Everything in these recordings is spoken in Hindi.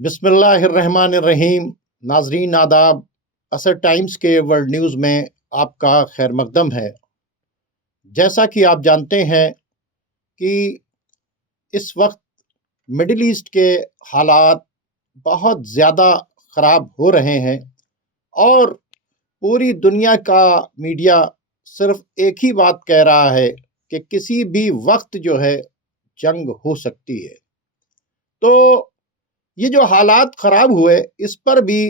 बिस्मिल्लाहिर्रहमानिर्रहीम। नाजरीन आदाब, असर टाइम्स के वर्ल्ड न्यूज़ में आपका खैर मकदम है। जैसा कि आप जानते हैं कि इस वक्त मिडिल ईस्ट के हालात बहुत ज़्यादा ख़राब हो रहे हैं और पूरी दुनिया का मीडिया सिर्फ एक ही बात कह रहा है कि किसी भी वक्त जो है जंग हो सकती है। तो ये जो हालात ख़राब हुए, इस पर भी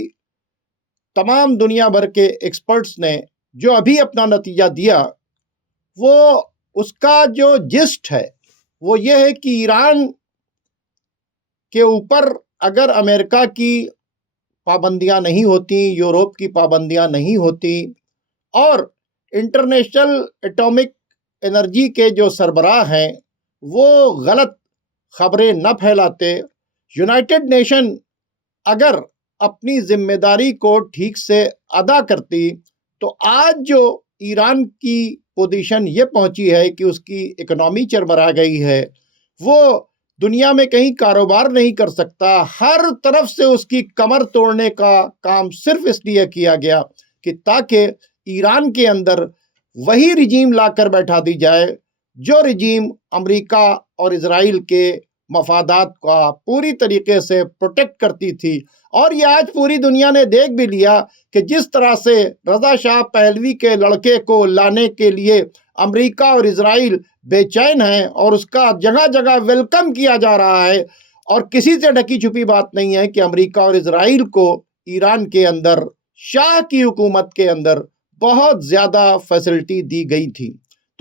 तमाम दुनिया भर के एक्सपर्ट्स ने जो अभी अपना नतीजा दिया, वो उसका जो जिस्ट है वो ये है कि ईरान के ऊपर अगर अमेरिका की पाबंदियां नहीं होती, यूरोप की पाबंदियां नहीं होती और इंटरनेशनल एटॉमिक एनर्जी के जो सरबराह हैं वो गलत खबरें न फैलाते, यूनाइटेड नेशन अगर अपनी जिम्मेदारी को ठीक से अदा करती, तो आज जो ईरान की पोजीशन ये पहुंची है कि उसकी इकोनॉमी चरमरा गई है, वो दुनिया में कहीं कारोबार नहीं कर सकता। हर तरफ से उसकी कमर तोड़ने का काम सिर्फ इसलिए किया गया कि ताकि ईरान के अंदर वही रिजीम लाकर बैठा दी जाए जो रिजीम अमेरिका और इजराइल के मफादात का पूरी तरीके से प्रोटेक्ट करती थी। और ये आज पूरी दुनिया ने देख भी लिया कि जिस तरह से रज़ा शाह पहलवी के लड़के को लाने के लिए अमेरिका और इजराइल बेचैन हैं और उसका जगह जगह वेलकम किया जा रहा है, और किसी से ढकी छुपी बात नहीं है कि अमेरिका और इजराइल को ईरान के अंदर शाह की हुकूमत के अंदर बहुत ज़्यादा फैसिलिटी दी गई थी।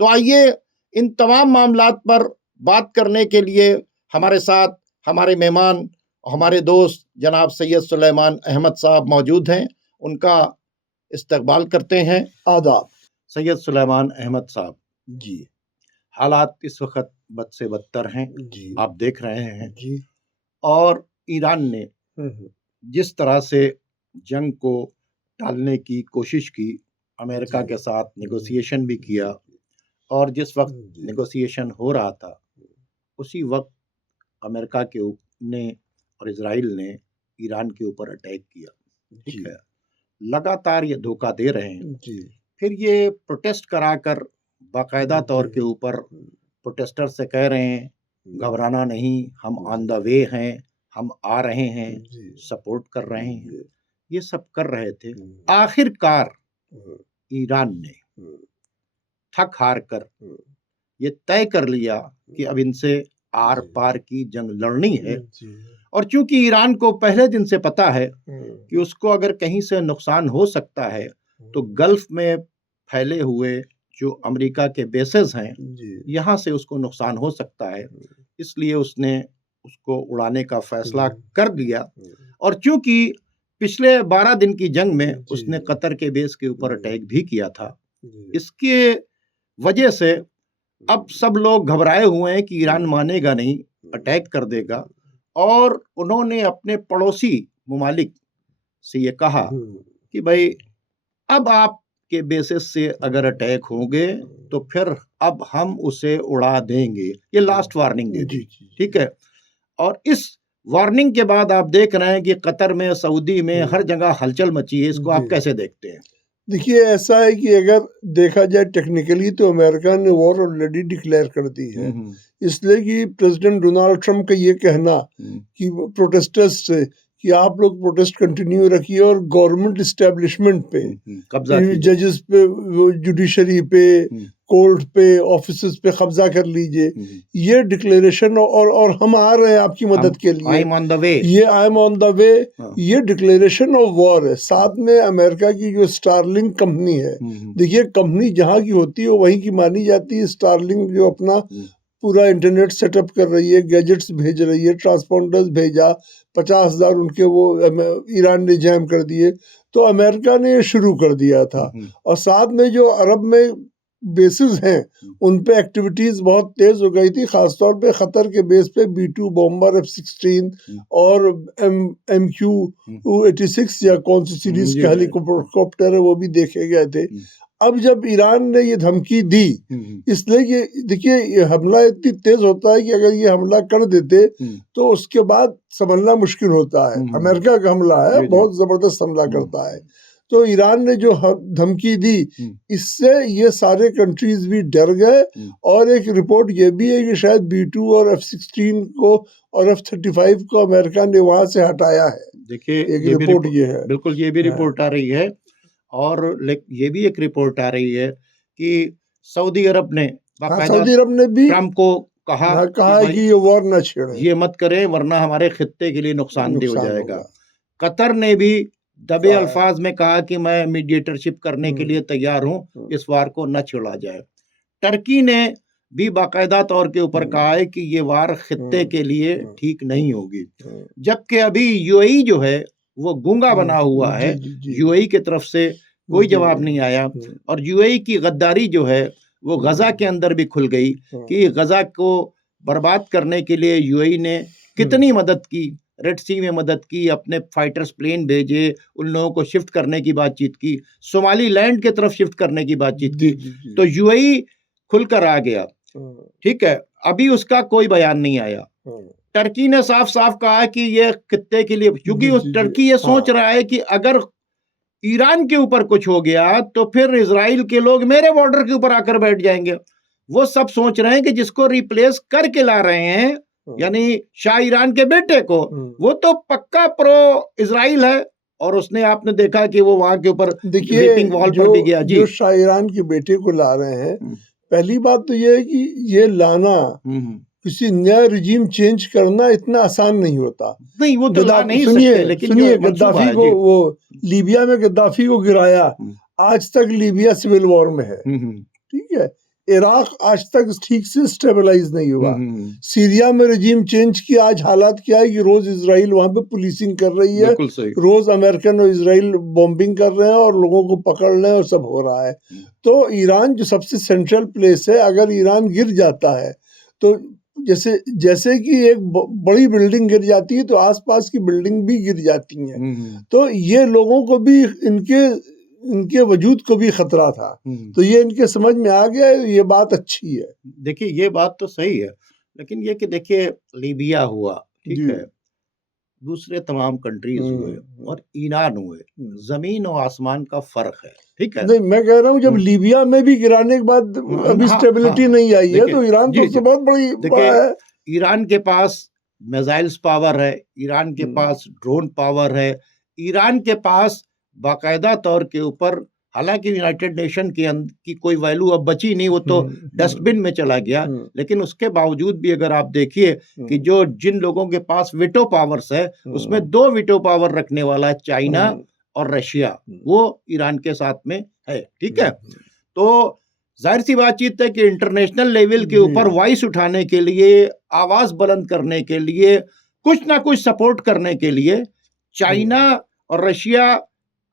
तो आइए इन तमाम मामलात पर बात करने के लिए हमारे साथ हमारे मेहमान, हमारे दोस्त जनाब सैयद सुलेमान अहमद साहब मौजूद हैं। उनका इस्तकबाल करते हैं। आदाब सैयद सुलेमान अहमद साहब जी। हालात इस वक्त बद से बदतर हैं जी, आप देख रहे हैं जी। और ईरान ने जिस तरह से जंग को टालने की कोशिश की, अमेरिका के साथ नेगोशिएशन भी किया, और जिस वक्त नेगोशिएशन हो रहा था उसी वक्त अमेरिका के ने और इजराइल ने ईरान के ऊपर अटैक किया। ठीक है, लगातार ये धोखा दे रहे हैं। फिर ये प्रोटेस्ट कराकर बाकायदा तौर के ऊपर प्रोटेस्टर से कह रहे हैं घबराना नहीं, हम ऑन द वे हैं, हम आ रहे हैं, सपोर्ट कर रहे हैं। ये सब कर रहे थे। आखिरकार ईरान ने थक हार कर ये तय कर लिया कि अब इनसे आर पार की जंग लड़नी है। और चूंकि ईरान को पहले दिन से पता है कि उसको अगर कहीं से नुकसान हो सकता है तो गल्फ में फैले हुए जो अमेरिका के बेसेस हैं यहाँ से उसको नुकसान हो सकता है, इसलिए उसने उसको उड़ाने का फैसला कर लिया। और चूंकि पिछले 12 दिन की जंग में उसने कतर के बेस के ऊपर अटैक भी किया था, इसके वजह से अब सब लोग घबराए हुए हैं कि ईरान मानेगा नहीं, अटैक कर देगा। और उन्होंने अपने पड़ोसी ममालिक से ये कहा कि भाई अब आपके बेसिस से अगर अटैक होंगे तो फिर अब हम उसे उड़ा देंगे। ये लास्ट वार्निंग दे दी। ठीक है, और इस वार्निंग के बाद आप देख रहे हैं कि कतर में, सऊदी में हर जगह हलचल मची है। इसको आप कैसे देखते हैं? देखिए, ऐसा है कि अगर देखा जाए टेक्निकली तो अमेरिका ने वॉर ऑलरेडी डिक्लेयर कर दी है, इसलिए कि प्रेसिडेंट डोनाल्ड ट्रंप का ये कहना कि प्रोटेस्टर्स से कि आप लोग प्रोटेस्ट कंटिन्यू रखिए और गवर्नमेंट इस्टेब्लिशमेंट पे, जजेस पे, जुडिशरी पे, कोर्ट पे, ऑफिसेस पे कब्जा कर लीजिए, ये डिक्लेरेशन और हम आ रहे हैं आपकी मदद के लिए, I am on the way, ये I am on the way, ये डिक्लेरेशन ऑफ वॉर है। साथ में अमेरिका की जो स्टारलिंक कंपनी है, देखिए कंपनी जहाँ की होती है वो वहीं की मानी जाती है। स्टारलिंक जो अपना पूरा इंटरनेट सेटअप कर रही है, गैजेट्स भेज रही है, ट्रांसपोंडर्स भेजा, 50,000 उनके वो ईरान ने जैम कर दिए, तो अमेरिका ने ये शुरू कर दिया था। और साथ में जो अरब में बेसिस हैं उन पे एक्टिविटीज बहुत तेज हो गई थी, खासतौर पे खतर के बेस पे B-2 बॉम्बर, F-16 और MQ-86 या कौन सी सीरीज के हेलीकॉप्टर है वो भी देखे गए थे। अब जब ईरान ने ये धमकी दी, इसलिए कि देखिए ये हमला इतनी तेज होता है कि अगर ये हमला कर देते तो उसके बाद समझना मुश्किल होता है। अमेरिका का हमला है, बहुत जबरदस्त हमला करता है। तो ईरान ने जो धमकी दी, इससे ये सारे कंट्रीज भी डर गए। और एक रिपोर्ट ये भी है कि शायद B-2 और F-16 को और F-35 को अमेरिका ने वहां से हटाया है। देखिए एक रिपोर्ट ये है, बिल्कुल ये भी रिपोर्ट आ रही है। और ये भी एक रिपोर्ट आ रही है कि सऊदी अरब ने भी ट्रम्प को कहा है कि ये वॉर न छेड़े, ये मत करें वरना हमारे खित्ते के लिए नुकसानदेह हो जाएगा। कतर ने भी दबे अल्फाज में कहा कि मैं मीडिएटरशिप करने के लिए तैयार हूं, इस वार को न छेड़ा जाए। टर्की ने भी बाकायदा तौर के ऊपर कहा है कि ये वार खित्ते के लिए ठीक नहीं होगी। जबकि अभी यूएई जो है वो गूंगा बना हुआ है, यूएई की तरफ से कोई जवाब नहीं आया। और यूएई की गद्दारी जो है वो गजा के अंदर भी खुल गई कि गजा को बर्बाद करने के लिए यूएई ने कितनी मदद की, रेड सी में मदद की, अपने फाइटर्स प्लेन भेजे, उन लोगों को शिफ्ट करने की बातचीत की, सोमालीलैंड की तरफ शिफ्ट करने की बातचीत की। तो यूएई खुलकर आ गया, ठीक है। अभी उसका कोई बयान नहीं आया। टर्की ने साफ साफ कहा कि ये खित्ते के लिए, क्योंकि टर्की ये सोच रहा है कि अगर ईरान के ऊपर कुछ हो गया तो फिर इजराइल के लोग मेरे बॉर्डर के ऊपर आकर बैठ जाएंगे। वो सब सोच रहे हैं कि जिसको रिप्लेस करके ला रहे हैं, यानी शाह ईरान के बेटे को, वो तो पक्का प्रो इजराइल है। और उसने आपने देखा कि वो वहां के ऊपर वेपिंग वॉल पर भी गया। जो शाह ईरान के बेटे को ला रहे हैं, पहली बात तो ये है कि ये लाना, किसी नया रिजीम चेंज करना इतना आसान नहीं होता। नहीं, वो तो ला नहीं सकते, लेकिन सुनिए, गद्दाफी को, वो लीबिया में गद्दाफी को गिराया, आज तक लीबिया सिविल वॉर में है, ठीक है। इराक आज तक ठीक से स्टेबलाइज नहीं हुआ। सीरिया में रिजीम चेंज किया, आज हालात क्या है कि रोज इजराइल वहां पे पुलिसिंग कर रही है, रोज अमेरिकन और इजराइल बॉम्बिंग कर रहे हैं और लोगों को पकड़ रहे हैं और सब हो रहा है। तो ईरान जो सबसे सेंट्रल प्लेस है, अगर ईरान गिर जाता है तो जैसे कि एक बड़ी बिल्डिंग गिर जाती है तो आसपास की बिल्डिंग भी गिर जाती हैं। तो ये लोगों को भी, इनके वजूद को भी खतरा था। तो ये इनके समझ में आ गया, ये बात अच्छी है। देखिए ये बात तो सही है, लेकिन ये कि देखिए लीबिया हुआ, ठीक है, दूसरे तमाम कंट्रीज हुए और ईरान हुए, जमीन और आसमान का फर्क है, ठीक है। नहीं, मैं कह रहा हूँ जब लीबिया में भी गिराने के बाद अभी स्टेबिलिटी नहीं आई है, तो ईरान तो बहुत बड़ा है। ईरान के पास मिसाइल्स पावर है, ईरान के पास ड्रोन पावर है, ईरान के पास बाकायदा तौर के ऊपर, हालांकि यूनाइटेड नेशन की कोई वैल्यू अब बची नहीं, वो तो डस्टबिन में चला गया, लेकिन उसके बावजूद भी अगर आप देखिए कि जिन लोगों के पास वीटो पावर्स है, उसमें 2 वीटो पावर रखने वाला है, चाइना और रशिया, वो ईरान के साथ में है, ठीक है। तो जाहिर सी बातचीत है कि इंटरनेशनल लेवल के ऊपर वॉइस उठाने के लिए, आवाज बुलंद करने के लिए, कुछ ना कुछ सपोर्ट करने के लिए चाइना और रशिया,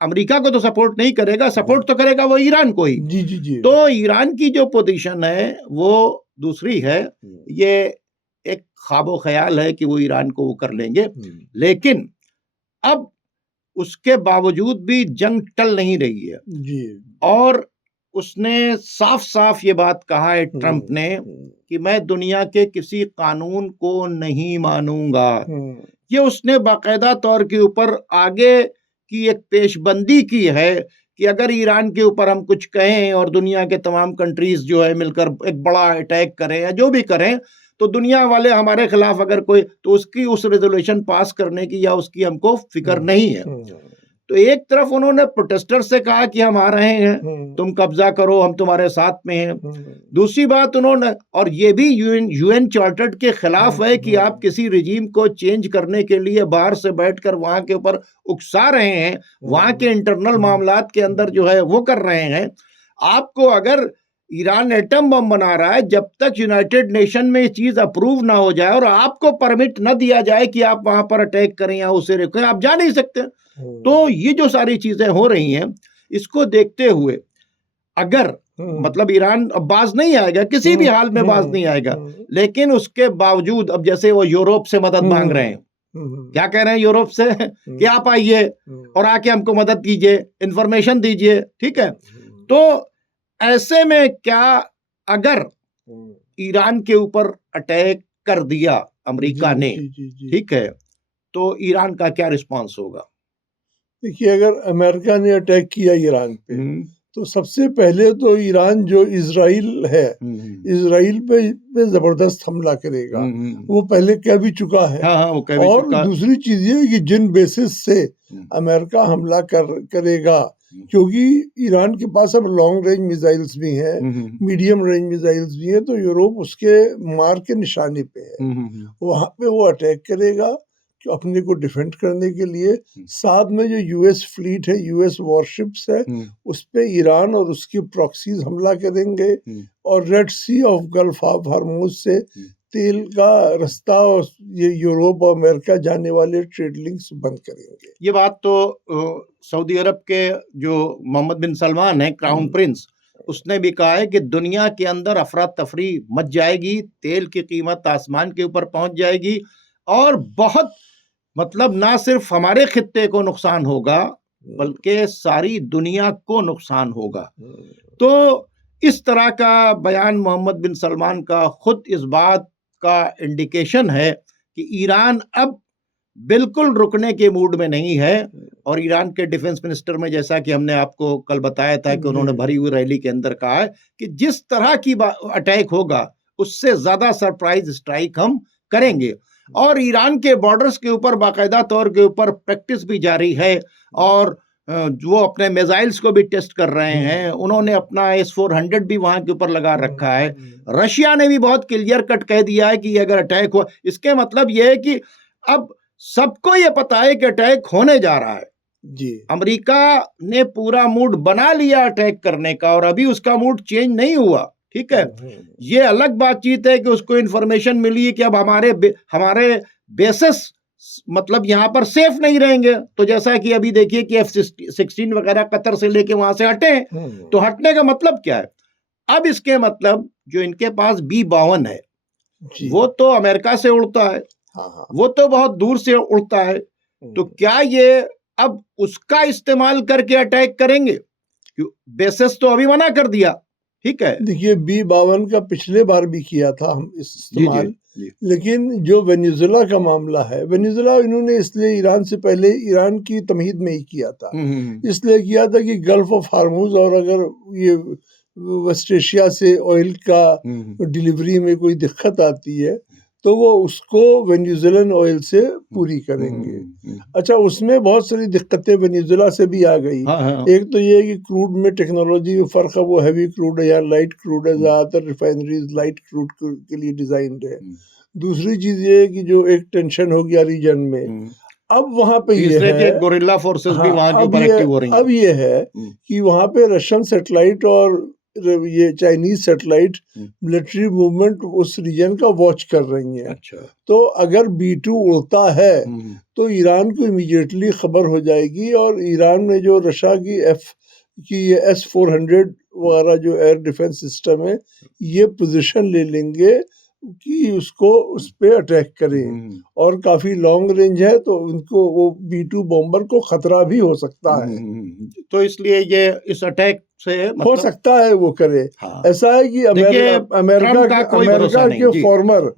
अमेरिका को तो सपोर्ट नहीं करेगा, सपोर्ट तो करेगा वो ईरान को ही। जी। तो ईरान की जो पोजीशन है वो दूसरी है। ये एक ख्वाबो ख्याल है कि वो ईरान को वो कर लेंगे, लेकिन अब उसके बावजूद भी जंग टल नहीं रही है जी। और उसने साफ साफ ये बात कहा है ट्रंप ने कि मैं दुनिया के किसी कानून को नहीं मानूंगा। ये उसने बाकायदा तौर के ऊपर आगे की एक पेशबंदी की है कि अगर ईरान के ऊपर हम कुछ कहें और दुनिया के तमाम कंट्रीज जो है मिलकर एक बड़ा अटैक करें या जो भी करें, तो दुनिया वाले हमारे खिलाफ अगर कोई, तो उसकी उस रेजोल्यूशन पास करने की या उसकी हमको फिक्र नहीं है। तो एक तरफ उन्होंने प्रोटेस्टर से कहा कि हम आ रहे हैं, तुम कब्जा करो, हम तुम्हारे साथ में हैं। दूसरी बात उन्होंने, और ये भी यूएन चार्टर के खिलाफ है कि आप किसी रिजीम को चेंज करने के लिए बाहर से बैठकर वहां के ऊपर उकसा रहे हैं, वहां के इंटरनल मामलात के अंदर जो है वो कर रहे हैं। आपको अगर ईरान एटम बम बना रहा है, जब तक यूनाइटेड नेशन में ये चीज अप्रूव ना हो जाए और आपको परमिट न दिया जाए कि आप वहां पर अटैक करें या उसे रोकें, आप जा नहीं सकते। तो ये जो सारी चीजें हो रही हैं, इसको देखते हुए अगर मतलब ईरान अब बाज नहीं आएगा, किसी भी हाल में बाज नहीं आएगा, लेकिन उसके बावजूद अब जैसे वो यूरोप से मदद मांग रहे हैं, क्या कह रहे हैं यूरोप से कि आप आइए और आके हमको मदद कीजिए, इंफॉर्मेशन दीजिए, ठीक है। तो ऐसे में क्या अगर ईरान के ऊपर अटैक कर दिया अमेरिका ने, ठीक है, तो ईरान का क्या रिस्पांस होगा? देखिए, अगर अमेरिका ने अटैक किया ईरान पे, तो सबसे पहले तो ईरान जो इजराइल है, इजराइल पे जबरदस्त हमला करेगा। वो पहले कह भी चुका है। हाँ, वो कह भी और चुका। दूसरी चीज ये कि जिन बेसिस से अमेरिका हमला करेगा, क्योंकि ईरान के पास अब लॉन्ग रेंज मिसाइल्स भी हैं, मीडियम रेंज मिसाइल्स भी हैं, तो यूरोप उसके मार के निशाने पे है। वहां पे वो अटैक करेगा अपने को डिफेंड करने के लिए। साथ में जो यूएस फ्लीट है, यूएस वॉरशिप्स है, उस पे ईरान और उसकी प्रॉक्सीज हमला करेंगे और Red Sea of Gulf of Hormuz से तेल का रास्ता और ये यूरोप और अमेरिका जाने वाले ट्रेड लिंक्स बंद करेंगे। ये बात तो सऊदी अरब के जो मोहम्मद बिन सलमान है, क्राउन प्रिंस, उसने भी कहा है कि दुनिया के अंदर अफरा तफरी मच जाएगी, तेल की कीमत आसमान के ऊपर पहुंच जाएगी और बहुत मतलब ना सिर्फ हमारे खित्ते को नुकसान होगा बल्कि सारी दुनिया को नुकसान होगा। तो इस तरह का बयान मोहम्मद बिन सलमान का खुद इस बात का इंडिकेशन है कि ईरान अब बिल्कुल रुकने के मूड में नहीं है। और ईरान के डिफेंस मिनिस्टर में, जैसा कि हमने आपको कल बताया था, कि उन्होंने भरी हुई रैली के अंदर कहा है कि जिस तरह की अटैक होगा उससे ज्यादा सरप्राइज स्ट्राइक हम करेंगे। और ईरान के बॉर्डर्स के ऊपर बाकायदा तौर के ऊपर प्रैक्टिस भी जारी है और वो अपने मिसाइल्स को भी टेस्ट कर रहे हैं। उन्होंने अपना S-400 भी वहां के ऊपर लगा रखा है। रशिया ने भी बहुत क्लियर कट कह दिया है कि अगर अटैक हुआ, इसके मतलब यह है कि अब सबको ये पता है कि अटैक होने जा रहा है जी। अमेरिका ने पूरा मूड बना लिया अटैक करने का और अभी उसका मूड चेंज नहीं हुआ, ठीक है। ये अलग बातचीत है कि उसको इंफॉर्मेशन मिली है कि अब हमारे बेसिस मतलब यहाँ पर सेफ नहीं रहेंगे। तो जैसा कि अभी देखिए कि F-16 वगैरह कतर से लेके वहां से हटे, तो हटने का मतलब क्या है? अब इसके मतलब जो इनके पास B-52 है वो तो अमेरिका से उड़ता है, वो तो बहुत दूर से उड़ता है, तो क्या ये अब उसका इस्तेमाल करके अटैक करेंगे? बेसिस तो अभी मना कर दिया, ठीक है। देखिए, B-52 का पिछले बार भी किया था हम इस्तेमाल, लेकिन जो वेनेजुएला का मामला है, वेनेजुएला इन्होंने इसलिए ईरान से पहले ईरान की तमहीद में ही किया था। इसलिए किया था कि गल्फ ऑफ हार्मुज और अगर ये वेस्ट एशिया से ऑयल का डिलीवरी में कोई दिक्कत आती है तो वो उसको वेनेजुएलन ऑयल से पूरी करेंगे। अच्छा, उसमें बहुत सारी दिक्कतें वेनेजुएला से भी आ गई। एक तो ये है कि क्रूड में टेक्नोलॉजी में फर्क है, वो हैवी क्रूड है या लाइट क्रूड है, ज्यादातर रिफाइनरीज लाइट क्रूड के लिए डिजाइंड है। दूसरी चीज ये है कि जो एक टेंशन हो गया रीजन में, अब वहां पे ये है गोरिल्ला फोर्सेस भी वहां के ऊपर एक्टिव हो रही हैं। अब ये है कि वहां पे रशियन सैटेलाइट और ये चाइनीज सैटेलाइट मिलिट्री मूवमेंट उस रीजन का वॉच कर रही हैं। अच्छा। तो अगर B-2 उड़ता है तो ईरान को इमीडिएटली खबर हो जाएगी और ईरान में जो रशिया की ये S-400 वगैरह जो एयर डिफेंस सिस्टम है, ये पोजीशन ले लेंगे कि उसको उस पे अटैक करें। और काफी लॉन्ग रेंज है तो उनको वो B-2 बॉम्बर को खतरा भी हो सकता है। तो इसलिए ये इस अटैक से हो सकता है वो करे। ऐसा है कि अमेरिका के फॉर्मर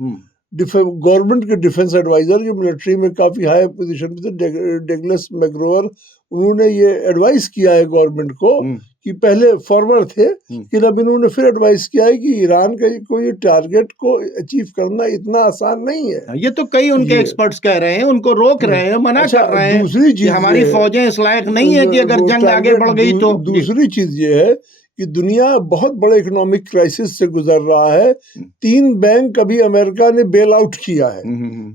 गवर्नमेंट के डिफेंस एडवाइजर जो मिलिट्री में काफी हाई पोजीशन पे थे, डगलस मैकग्रोवर, उन्होंने ये एडवाइस किया है गवर्नमेंट को कि पहले फॉर्मर थे कि अब इन्होंने फिर एडवाइस किया है कि ईरान का कोई टारगेट को अचीव करना इतना आसान नहीं है। ये तो कई उनके एक्सपर्ट्स कह रहे हैं, उनको रोक रहे हैं, मना कर रहे हैं। दूसरी चीज हमारी फौजें इस लायक नहीं है कि अगर जंग आगे बढ़ गई तो। दूसरी चीज ये है कि दुनिया बहुत बड़े इकोनॉमिक क्राइसिस से गुजर रहा है। 3 बैंक अभी अमेरिका ने बेल आउट किया है,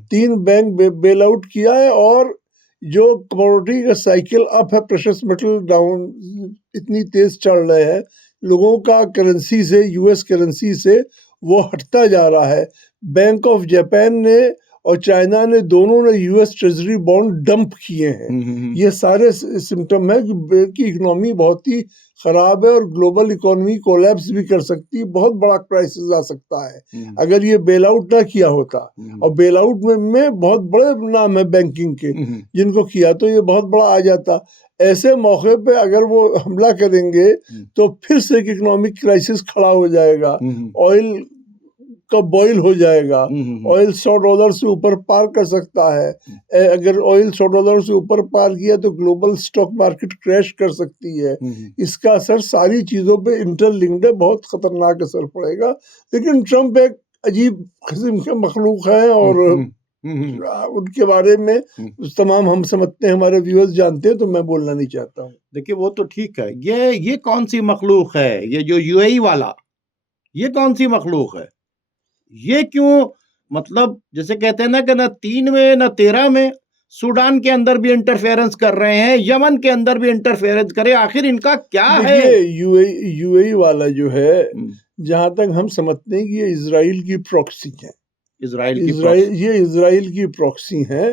3 बैंक बेल आउट किया है और जो कमोडिटी का साइकिल अप है, प्रेशियस मेटल डाउन इतनी तेज चल रहे हैं, लोगों का करेंसी से, यूएस करेंसी से वो हटता जा रहा है। बैंक ऑफ जापान ने और चाइना ने, दोनों ने यूएस ट्रेजरी बॉन्ड डंप किए हैं। ये सारे सिम्टम है कि इकोनॉमी बहुत ही खराब है और ग्लोबल इकोनॉमी कोलैप्स भी कर सकती है, बहुत बड़ा क्राइसिस आ सकता है अगर ये बेल आउट ना किया होता। और बेल आउट में बहुत बड़े नाम है बैंकिंग के जिनको किया तो ये बहुत बड़ा आ जाता। ऐसे मौके पे अगर वो हमला करेंगे तो फिर से एक इकोनॉमिक क्राइसिस खड़ा हो जाएगा, ऑयल का बॉयल हो जाएगा, ऑयल $100 से ऊपर पार कर सकता है। अगर ऑयल $100 से ऊपर पार किया तो ग्लोबल स्टॉक मार्केट क्रैश कर सकती है। इसका असर सारी चीजों पे इंटरलिंक्ड है, बहुत खतरनाक असर पड़ेगा। लेकिन ट्रम्प एक अजीब किस्म के मखलूक है और उनके बारे में तमाम हम समझते हैं, हमारे व्यूअर्स जानते हैं, तो मैं बोलना नहीं चाहता हूँ। देखिए वो तो ठीक है, ये कौन सी मखलूक है, ये जो यूएई वाला, ये कौन सी मखलूक है? ये क्यों, मतलब जैसे कहते हैं ना कि ना 3 में ना 13 में, सूडान के अंदर भी इंटरफेरेंस कर रहे हैं, यमन के अंदर भी इंटरफेरेंस करे, आखिर इनका क्या है? यूएई वाला जो है, जहां तक हम समझते हैं कि ये इजराइल की प्रॉक्सी है। ये इजराइल की प्रॉक्सी है।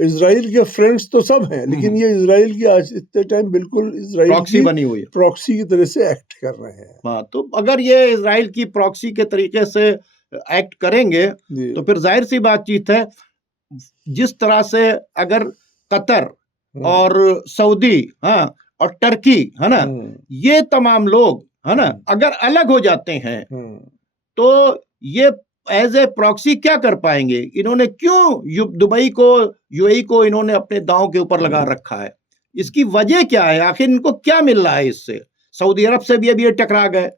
इजराइल के फ्रेंड्स तो सब हैं, लेकिन ये इजराइल की आज इतने टाइम बिल्कुल इजराइल प्रॉक्सी बनी हुई है, प्रॉक्सी की तरह से एक्ट कर रहे हैं। हाँ, तो अगर ये इजराइल की प्रॉक्सी के तरीके से एक्ट करेंगे तो फिर जाहिर सी बातचीत है, जिस तरह से अगर कतर और सऊदी, हाँ, और टर्की, है ना, ये तमाम लोग, है ना, अगर अलग हो जाते हैं तो ये एज ए प्रॉक्सी क्या कर पाएंगे? इन्होंने क्यों दुबई को, यूएई को इन्होंने अपने दांव के ऊपर लगा रखा है? इसकी वजह क्या है? आखिर इनको क्या मिल रहा है इससे? सऊदी अरब से भी अभी ये टकरा गए,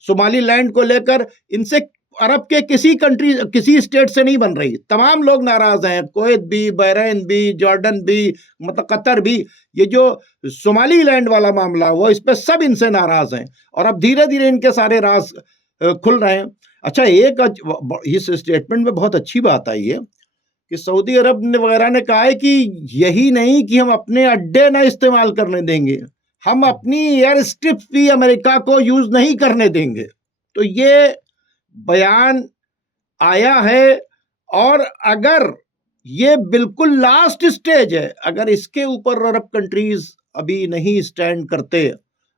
सोमालीलैंड को लेकर इनसे अरब के किसी स्टेट से नहीं बन रही, तमाम लोग नाराज हैं, कुवैत भी, बहरीन भी, जॉर्डन भी, मतलब कतर भी। ये जो सोमालीलैंड वाला मामला वो इस पे सब इनसे नाराज हैं और अब धीरे धीरे इनके सारे राज खुल रहे हैं। अच्छा, एक इस स्टेटमेंट में बहुत अच्छी बात आई है कि सऊदी अरब ने वगैरह ने कहा है कि यही नहीं कि हम अपने अड्डे ना इस्तेमाल करने देंगे, हम अपनी एयर स्ट्रिप भी अमेरिका को यूज नहीं करने देंगे। तो ये बयान आया है और अगर ये बिल्कुल लास्ट स्टेज है, अगर इसके ऊपर अरब कंट्रीज अभी नहीं स्टैंड करते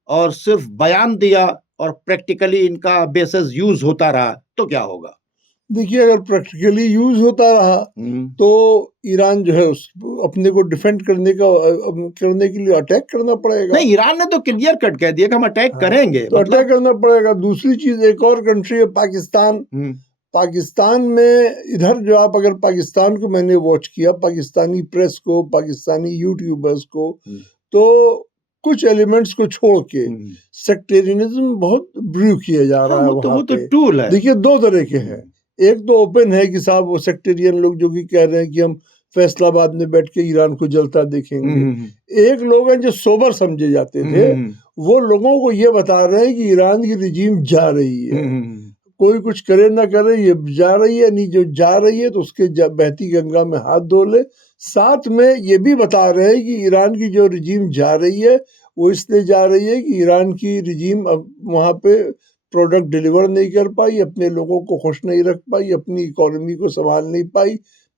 और सिर्फ बयान दिया और प्रैक्टिकली इनका बेसिस यूज होता रहा तो क्या होगा? देखिए, अगर प्रैक्टिकली यूज होता रहा तो ईरान जो है अपने को डिफेंड करने के लिए अटैक करना पड़ेगा। नहीं, ईरान ने तो क्लियर कट कह दिया कि हम अटैक करेंगे, तो अटैक करना पड़ेगा। दूसरी चीज, एक और कंट्री है पाकिस्तान। पाकिस्तान में इधर जो आप अगर पाकिस्तान को, मैंने वॉच किया पाकिस्तानी प्रेस को, पाकिस्तानी यूट्यूबर्स को, तो कुछ एलिमेंट्स को छोड़ के सेक्टेरियनिज्म बहुत ब्रू किया जा रहा है वहाँ पे। तो टूल है। देखिए, दो तरह के हैं। एक तो ओपन है कि साहब वो सेक्टेरियन लोग जो कि कह रहे हैं कि हम फैसलाबाद में बैठ के ईरान को जलता देखेंगे। एक लोग हैं जो सोबर समझे जाते थे, वो लोगों को ये बता रहे हैं कि ईरान की रिजीम जा रही है, कोई कुछ करे ना करे ये जा रही है, नहीं जो जा रही है तो उसके बहती गंगा में हाथ धो ले। साथ में ये भी बता रहे हैं कि ईरान की जो रिजीम जा रही है वो इसलिए जा रही है कि ईरान की रिजीम अब वहाँ पे प्रोडक्ट डिलीवर नहीं कर पाई, अपने लोगों को खुश नहीं रख पाई, अपनी इकोनॉमी को संभाल नहीं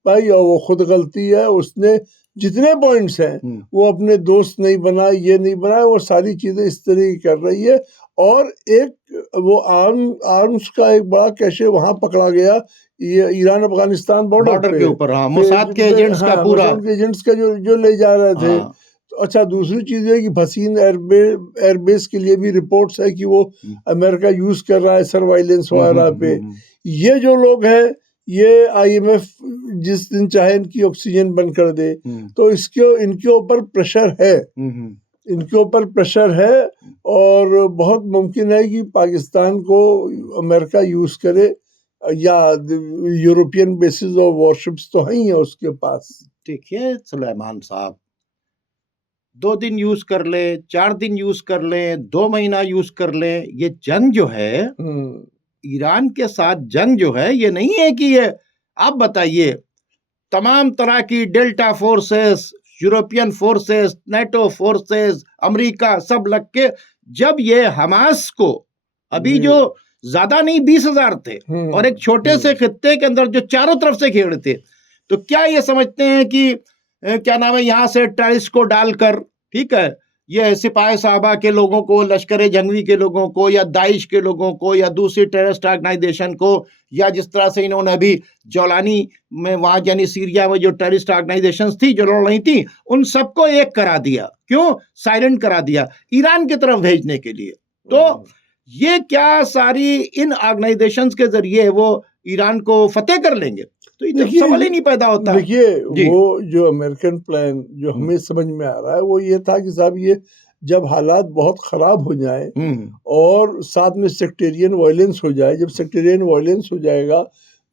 पाई और वो खुद गलती है। उसने जितने पॉइंट्स हैं वो अपने दोस्त नहीं बनाए, ये नहीं बनाए, वो सारी चीजें इस तरह की कर रही है। और एक वो आर्म्स का एक बड़ा कैशे वहां पकड़ा गया, ये ईरान अफगानिस्तान बॉर्डर के ऊपर, मोसाद के एजेंट्स का पूरा, एजेंट्स का जो ले जा रहे थे। तो अच्छा, दूसरी चीज है कि भसीन एयरबेस के लिए भी रिपोर्ट्स है कि वो अमेरिका यूज कर रहा है सर्वाइलेंस वगैरह पे। ये जो लोग हैं, ये IMF जिस दिन चाहे इनकी ऑक्सीजन बंद कर दे तो इनके ऊपर प्रेशर है, इनके ऊपर प्रेशर है और बहुत मुमकिन है कि पाकिस्तान को अमेरिका यूज करे, या यूरोपियन बेसिस ऑफ वॉरशिप्स तो है ही है उसके पास। देखिए सुलेमान साहब, 2 दिन यूज कर ले, 4 दिन यूज कर ले, 2 महीना यूज कर ले, ये जंग जो है ईरान के साथ, जंग जो है ये नहीं है कि ये, आप बताइए, तमाम तरह की delta forces, European forces, NATO forces, America सब लग के, जब ये हमास को अभी जो ज्यादा नहीं 20,000 थे और एक छोटे से खित्ते के अंदर जो चारों तरफ से घेरे थे, तो क्या ये समझते हैं कि क्या नाम है, यहाँ से टेररिस्ट को डालकर, ठीक है, ये सिपाही साहबा के लोगों को, लश्कर जंगवी के लोगों को, या दाइश के लोगों को, या दूसरी टेररिस्ट ऑर्गेनाइजेशन को, या जिस तरह से इन्होंने अभी जौलानी में वहां यानी सीरिया में जो टेररिस्ट ऑर्गेनाइजेशन थी जो लड़ रही थी, उन सबको एक करा दिया, क्यों, साइलेंट करा दिया ईरान की तरफ भेजने के लिए। तो ये क्या सारी इन ऑर्गेनाइजेशंस के जरिए वो ईरान को फतेह कर लेंगे? तो ये सवाल ही नहीं पैदा होता। देखिए वो जो अमेरिकन प्लान जो हमें समझ में आ रहा है वो ये था कि साहब ये जब हालात बहुत खराब हो जाए और साथ में सेक्टेरियन वायलेंस हो जाए, जब सेक्टेरियन वायलेंस हो जाएगा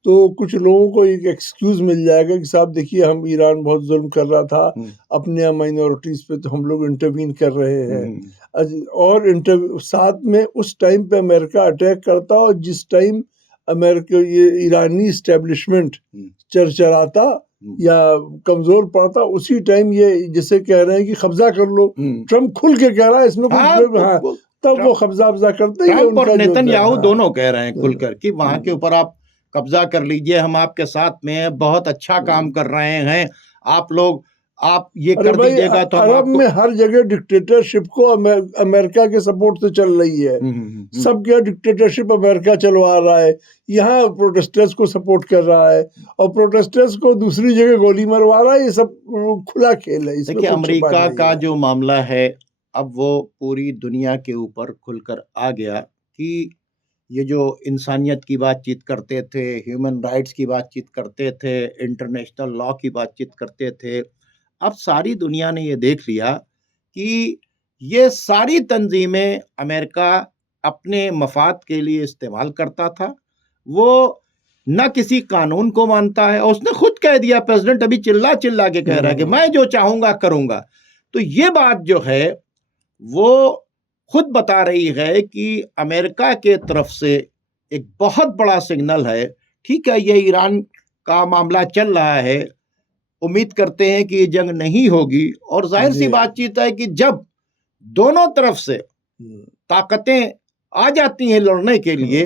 तो कुछ लोगों को एक एक्सक्यूज मिल जाएगा कि साहब देखिए हम ईरान बहुत जुल्म कर रहा था अपने माइनॉरिटीज पे, तो हम लोग इंटरवीन कर रहे हैं। और साथ में उस टाइम पे अमेरिका अटैक करता और जिस टाइम अमेरिका ये ईरानी इस्टेब्लिशमेंट चरचराता या कमजोर पड़ता, उसी टाइम ये जैसे कह रहे हैं कि कब्जा कर लो, ट्रम्प खुल के कह रहा है इसमें कुछ, तब वो कब्जा करते हैं। ट्रम्प और नेतन्याहू दोनों कह रहे हैं खुलकर कि वहां के ऊपर आप कब्जा कर लीजिए, हम आपके साथ में हैं, बहुत अच्छा काम कर रहे हैं, आप ये कर दीजिएगा तो अरब में हर जगह डिक्टेटरशिप को अमेरिका के सपोर्ट से चल रही है। सब क्या डिक्टेटरशिप अमेरिका चलवा रहा है, यहाँ प्रोटेस्टर्स को सपोर्ट कर रहा है और प्रोटेस्टर्स को दूसरी जगह गोली मरवा रहा है। ये सब खुला खेल है। देखिए अमेरिका का जो मामला है अब वो पूरी दुनिया के ऊपर खुलकर आ गया कि ये जो इंसानियत की बातचीत करते थे, ह्यूमन राइट्स की बातचीत करते थे, इंटरनेशनल लॉ की बातचीत करते थे, अब सारी दुनिया ने ये देख लिया कि ये सारी तंजीमें अमेरिका अपने मफाद के लिए इस्तेमाल करता था। वो न किसी कानून को मानता है, और उसने खुद कह दिया, प्रेसिडेंट अभी चिल्ला चिल्ला के कह रहा है कि मैं जो चाहूंगा करूंगा। तो ये बात जो है वो खुद बता रही है कि अमेरिका के तरफ से एक बहुत बड़ा सिग्नल है। ठीक है, ये ईरान का मामला चल रहा है, उम्मीद करते हैं कि ये जंग नहीं होगी, और जाहिर सी बातचीत है कि जब दोनों तरफ से ताकतें आ जाती हैं लड़ने के लिए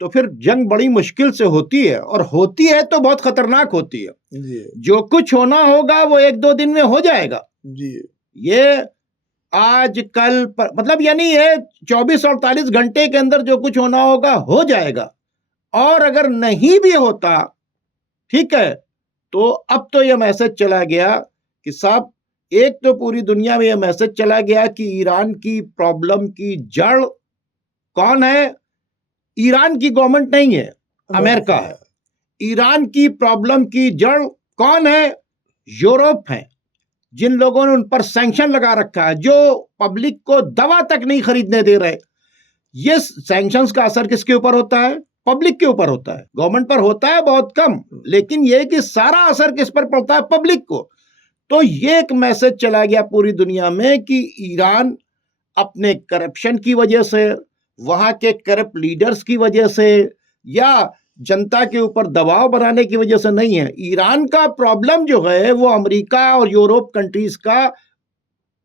तो फिर जंग बड़ी मुश्किल से होती है, और होती है तो बहुत खतरनाक होती है। जो कुछ होना होगा वो 1-2 दिन में हो जाएगा। ये आज कल मतलब यानी ये 24-48 घंटे के अंदर जो कुछ होना होगा हो जाएगा। और अगर नहीं भी होता, ठीक है, तो अब तो यह मैसेज चला गया कि साहब, एक तो पूरी दुनिया में यह मैसेज चला गया कि ईरान की प्रॉब्लम की जड़ कौन है? ईरान की गवर्नमेंट नहीं है, अमेरिका है। ईरान की प्रॉब्लम की जड़ कौन है? यूरोप है, जिन लोगों ने उन पर सैंक्शन लगा रखा है, जो पब्लिक को दवा तक नहीं खरीदने दे रहे। ये सैंक्शंस का असर किसके ऊपर होता है? पब्लिक के ऊपर होता है। गवर्नमेंट पर होता है बहुत कम, लेकिन यह कि सारा असर किस पर पड़ता है? पब्लिक को। तो ये एक मैसेज चला गया पूरी दुनिया में कि ईरान अपने करप्शन की वजह से, वहां के करप्ट लीडर्स की वजह से, या जनता के ऊपर दबाव बनाने की वजह से नहीं है। ईरान का प्रॉब्लम जो है वो अमेरिका और यूरोप कंट्रीज का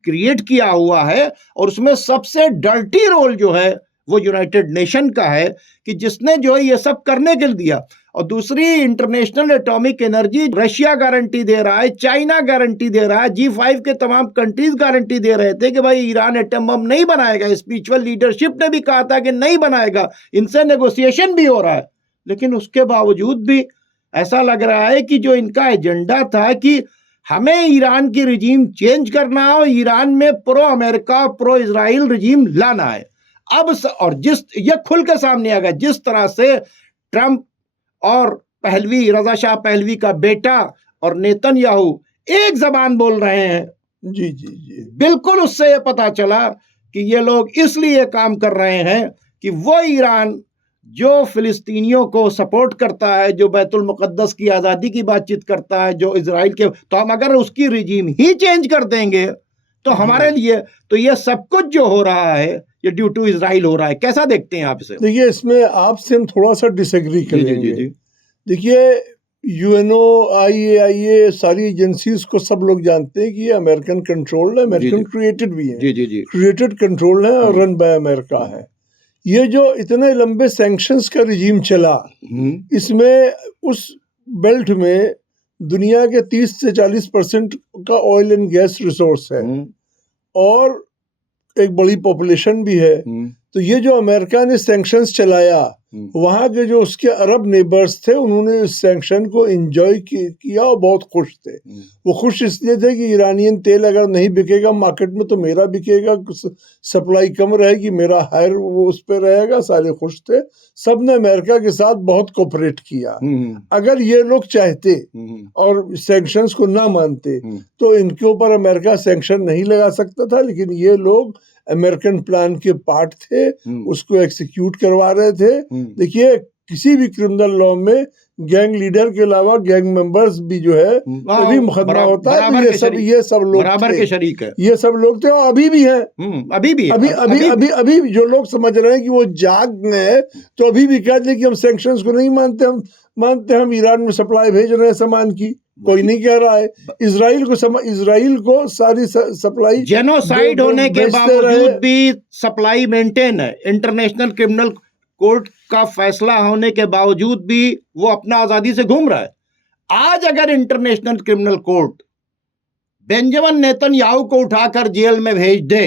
क्रिएट किया हुआ है, और उसमें सबसे डर्टी रोल जो है वो यूनाइटेड नेशन का है कि जिसने जो है ये सब करने के लिए दिया। और दूसरी, international atomic energy Russia guarantee दे रहा है, चाइना गारंटी दे रहा है, G5 के तमाम कंट्रीज गारंटी दे रहे थे कि भाई ईरान एटम बम नहीं बनाएगा। स्पिरिचुअल लीडरशिप ने भी कहा था कि नहीं बनाएगा, इनसे नेगोशिएशन भी हो रहा है। लेकिन उसके बावजूद भी ऐसा लग रहा है कि जो इनका एजेंडा था कि हमें ईरान की रिजीम चेंज करना है और ईरान में pro America pro Israel regime लाना है। अब और जिस ये खुल के सामने आ गया, जिस तरह से ट्रंप और पहलवी, रजा शाह पहलवी का बेटा और नेतन्याहू एक जबान बोल रहे हैं। जी जी जी, बिल्कुल उससे ये पता चला कि ये लोग इसलिए काम कर रहे हैं कि वो ईरान जो फिलिस्तीनियों को सपोर्ट करता है, जो बैतुल मुकद्दस की आज़ादी की बातचीत करता है, जो इजराइल के, तो हम अगर उसकी रिजीम ही चेंज कर देंगे तो हमारे लिए तो ये सब कुछ जो हो रहा है ये ड्यू टू इजराइल हो रहा है। कैसा देखते हैं आप इसे? देखिए, इसमें आपसे हम थोड़ा सा डिसएग्री करेंगे। देखिए, यूएनओ, IAIA, सारी एजेंसीज को सब लोग जानते हैं कि ये अमेरिकन कंट्रोल्ड है, अमेरिकन क्रिएटेड भी है, क्रिएटेड कंट्रोल्ड है और रन बाय अमेरिका है। ये जो इतने लंबे सैंक्शंस का रिजीम चला, इसमें उस बेल्ट में दुनिया के 30 से 40% का ऑयल एंड गैस रिसोर्स है और एक बड़ी पॉपुलेशन भी है। तो ये जो अमेरिका ने सैंक्शंस चलाया, वहां के जो उसके अरब नेबर्स थे उन्होंने इस सैंक्शन को एंजॉय किया और बहुत खुश थे। वो खुश इसलिए थे कि ईरानियन तेल अगर नहीं बिकेगा मार्केट में तो मेरा बिकेगा, सप्लाई कम रहेगी, मेरा हायर वो उस पर रहेगा। सारे खुश थे, सब ने अमेरिका के साथ बहुत कोऑपरेट किया। अगर ये लोग चाहते और सैंक्शंस को ना मानते तो इनके ऊपर अमेरिका सैंक्शन नहीं लगा सकता था, लेकिन ये लोग अमेरिकन प्लान के पार्ट थे, उसको एग्जीक्यूट करवा रहे थे। देखिए, किसी भी क्रिमिनल लॉ में गैंग लीडर के अलावा गैंग मेंबर्स भी जो है तभी मुकदमा होता है। तो ये सब लोग बराबर के शरीक है, ये सब लोग थे और अभी भी हैं। अभी भी अभी जो लोग समझ रहे हैं कि वो जाग गए तो अभी भी कहते हैं कि हम सैंक्शंस को नहीं मानते, हम ईरान में सप्लाई भेज रहे हैं सामान की। कोई नहीं कह रहा है। इजराइल को सारी सप्लाई, जेनोसाइड होने के बावजूद भी सप्लाई मेंटेन है। इंटरनेशनल क्रिमिनल कोर्ट का फैसला होने के बावजूद भी वो अपना आजादी से घूम रहा है। आज अगर international criminal court Benjamin Netanyahu को उठाकर जेल में भेज दे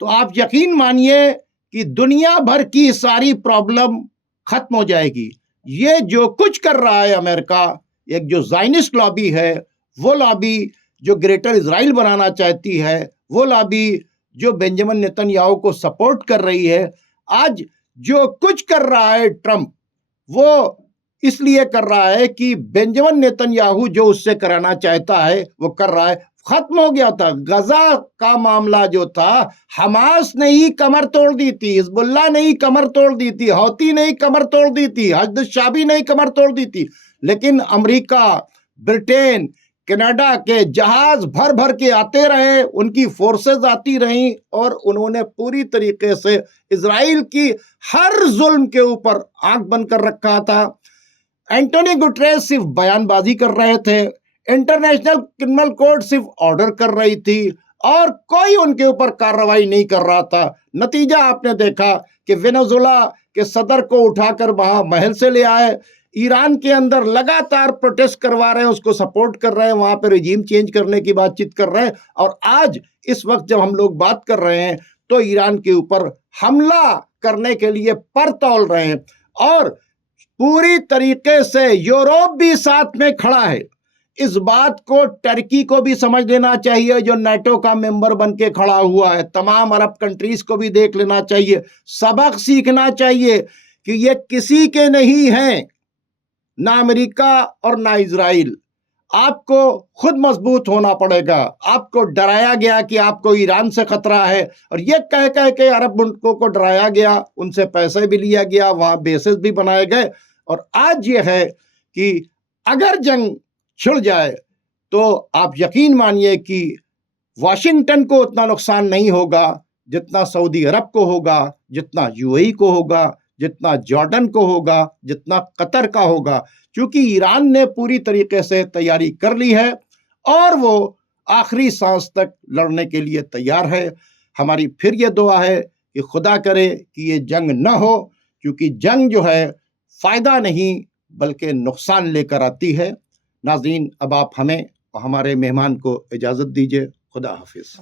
तो आप यकीन मानिए कि दुनिया भर की सारी प्रॉब्लम खत्म हो जाएगी। ये जो कुछ कर रहा है अमेरिका, एक जो ज़ायनिस्ट लॉबी है, वो लॉबी जो ग्रेटर इजराइल बनाना चाहती है, वो लॉबी जो बेंजामिन नेतन्याहू को सपोर्ट कर रही है, आज जो कुछ कर रहा है ट्रंप, वो इसलिए कर रहा है कि बेंजामिन नेतन्याहू जो उससे कराना चाहता है वो कर रहा है। खत्म हो गया था गजा का मामला जो था, हमास ने ही कमर तोड़ दी थी, हिजबुल्लाह ने ही कमर तोड़ दी थी, हौती ने ही कमर तोड़ दी थी, हजद शाबी ने ही कमर तोड़ दी थी। लेकिन अमेरिका, ब्रिटेन, कनाडा के जहाज भर भर के आते रहे, उनकी फोर्सेस आती रहीं और उन्होंने पूरी तरीके से इजराइल की हर जुल्म के ऊपर आंख बंद कर रखा था। एंटोनी गुटरेस सिर्फ बयानबाजी कर रहे थे, इंटरनेशनल क्रिमिनल कोर्ट सिर्फ ऑर्डर कर रही थी और कोई उनके ऊपर कार्रवाई नहीं कर रहा था। नतीजा आपने देखा कि वेनेजुएला के सदर को उठाकर वहां महल से ले आए, ईरान के अंदर लगातार प्रोटेस्ट करवा रहे हैं, उसको सपोर्ट कर रहे हैं, वहां पर रिजीम चेंज करने की बातचीत कर रहे हैं। और आज इस वक्त जब हम लोग बात कर रहे हैं तो ईरान के ऊपर हमला करने के लिए पर तौल रहे हैं और पूरी तरीके से यूरोप भी साथ में खड़ा है। इस बात को टर्की को भी समझ लेना चाहिए, जो नाटो का मेंबर बन के खड़ा हुआ है। तमाम अरब कंट्रीज को भी देख लेना चाहिए, सबक सीखना चाहिए कि ये किसी के नहीं हैं, ना अमेरिका और ना इजराइल। आपको खुद मजबूत होना पड़ेगा। आपको डराया गया कि आपको ईरान से खतरा है और ये कह कह के अरब मुल्कों को डराया गया, उनसे पैसे भी लिया गया, वहां बेसेस भी बनाए गए। और आज ये है कि अगर जंग छिड़ जाए तो आप यकीन मानिए कि वाशिंगटन को उतना नुकसान नहीं होगा जितना सऊदी अरब को होगा, जितना यूएई को होगा, जितना जॉर्डन को होगा, जितना कतर का होगा, क्योंकि ईरान ने पूरी तरीके से तैयारी कर ली है और वो आखिरी सांस तक लड़ने के लिए तैयार है। हमारी फिर ये दुआ है कि खुदा करे कि ये जंग न हो, क्योंकि जंग जो है फायदा नहीं बल्कि नुकसान लेकर आती है। नाज़रीन, अब आप हमें और हमारे मेहमान को इजाज़त दीजिए। खुदा हाफिज़।